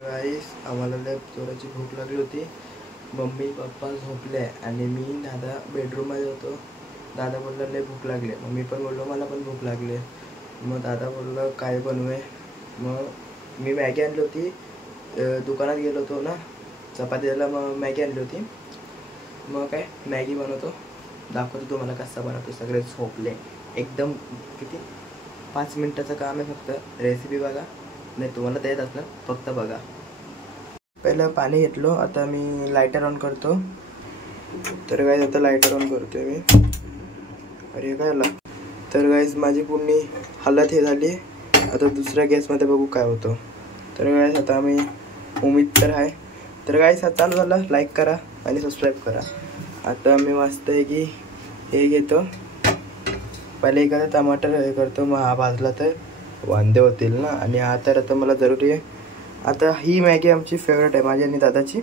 गाईस आम्हाला लय जोराची भूक लागली होती. मम्मी पप्पा झोपले आणि मी दादा बेडरूममध्ये होतो. दादा बोलला लय भूक लागली. मम्मी पण बोललो मला पण भूक लागली. मग दादा बोलला काय बनवूया. मग मी मॅगी आणली होती. दुकानात गेलो होतो ना चपातीला, मग मॅगी आणली होती. मग काय मॅगी बनवतो, दाखवतो तुम्हाला कसा बनवतो. सगळे झोपले एकदम. किती 5 मिनिटाचं काम आहे फक्त. रेसिपी बघा, नाही तुम्हाला देत असणार, फक्त बघा. पहिलं पाणी घेतलो. आता मी लायटर ऑन करतो. तर गाईज आता लायटर ऑन करतोय मी. अरे काय आला. तर गाईज माझी पूर्ण हालत हे झाली. आता दुसऱ्या गॅसमध्ये बघू काय होतं. तर गाईज आता आम्ही उमेद तर आहे. तर गाईज हा चालू झाला. लाईक करा आणि सबस्क्राईब करा. आता मी मस्त आहे की हे घेतो. पहिले एखादा टमाटर हे करतो, मग हा भाजला तर वांदे होतील ना. आणि हा तर आता मला जरुरी आहे. आता ही मॅगी आमची फेवरेट आहे, माझी आणि दादाची.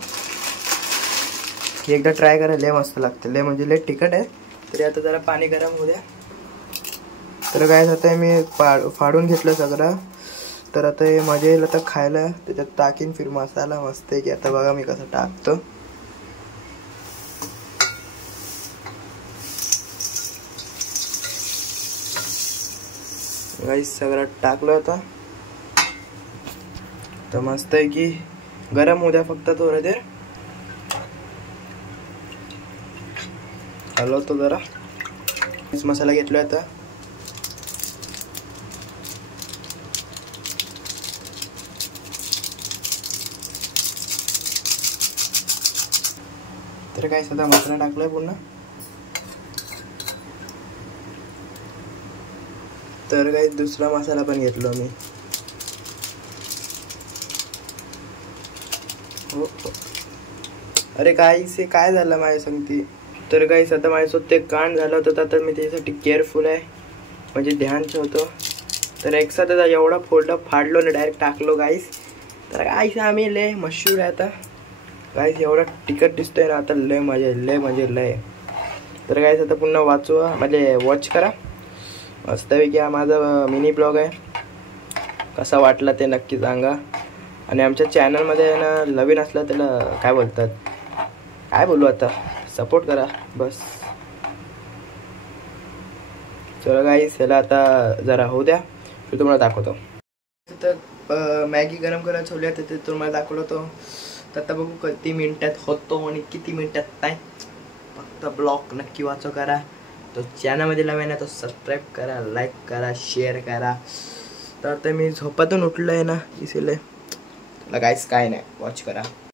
ही एकदा ट्राय करा, लय मस्त लागते. लय म्हणजे लय तिखट आहे. तरी आता जरा पाणी गरम होऊ द्या. तर काय आता मी फाडून घेतलं सगळं. तर आता हे मजा येईल आता खायला. त्याच्यात टाकीन फिर मसाला मस्त आहे की. आता बघा मी कसं टाकतो. गाईस सगळं टाकलं आता. तर मस्त आहे की गरम होऊ द्या फक्त थोडं देर. हलवतो जरा. मसाला घेतला आता. तर काय सध्या मसाला टाकलाय पुन्हा. तर काही दुसरा मसाला पण घेतलो मी. हो अरे काहीच काय झालं माझ्या सांगती. तर काही आता माझ्यासोबत ते कांड झालं होतं. तर मी त्याच्यासाठी केअरफुल आहे, म्हणजे ध्यान ठेवतो. तर एकसाथ एवढा फाडलो ना, डायरेक्ट टाकलो गाईस. तर गाईस आम्ही लय मशहूर आहे आता. गाईस एवढा तिखट दिसतोय ना आता. लय मजा आहे, लय म्हणजे लय. तर गाईस आता पुन्हा वाचवा, म्हणजे वॉच करा मस्तपैकी. हा माझा मिनी ब्लॉग आहे. कसा वाटला ते नक्की सांगा. आणि आमच्या चॅनलमध्ये ना नवीन असलं त्याला काय बोलतात, काय बोलू आता, सपोर्ट करा बस. चला गाईस याला आता जरा होऊ द्या, मी तुम्हाला दाखवतो. तर मॅगी गरम करायला ठेवली ते तुम्हाला दाखवलं होतो. तर आता बघू किती मिनिटात होतो आणि किती मिनिटात नाही. फक्त ब्लॉग नक्की वाचो करा. तो चॅनलमध्ये नवीन आहे तो सबस्क्राईब करा, लाईक करा, शेअर करा. तर आता मी झोपातून उठलो आहे ना, इसलिए गाईस काय नाही, वॉच करा.